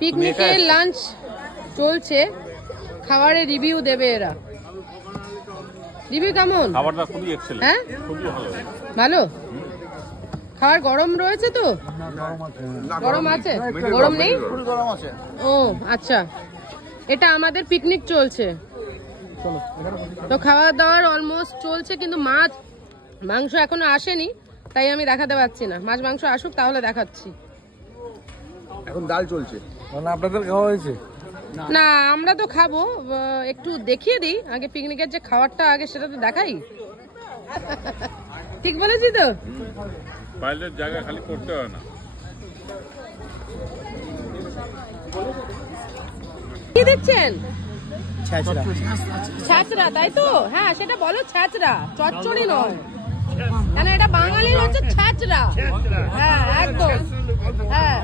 পিকনিকের লাঞ্চ চলছে, খাবারের রিভিউ দেবে এরা। রিভিউ কেমন? খাবারটা খুবই এক্সেলেন্ট, হ্যাঁ খুবই ভালো। ভালো খাবার। গরম রয়েছে তো? গরম আছে? গরম নেই? ও আচ্ছা, এটা আমাদের পিকনিক চলছে তো খাওয়া দাওয়ার অলমোস্ট চলছে, কিন্তু মাছ মাংস এখনো আসেনি, তাই আমি দেখাতে পারছি না। মাছ মাংস আসুক তাহলে দেখাচ্ছি। এখন ডাল চলছে, আপনাদের খাওয়া হয়েছে না? আমরা তো খাবো, একটু দেখিয়ে দিই আগে পিকনিকের যে খাবারটা আগে সেটা তো দেখাই। ঠিক বলেছি তো? বাইরের জায়গা খালি করতে হয় না। কি দিচ্ছেন? ছ্যাঁচড়া। ছ্যাঁচড়া, তাই তো? হ্যাঁ সেটা বলো, ছ্যাঁচড়া, চচ্চড়ি নয়, কেন এটা বাঙালির হচ্ছে ছ্যাঁচড়া। হ্যাঁ একদম, হ্যাঁ।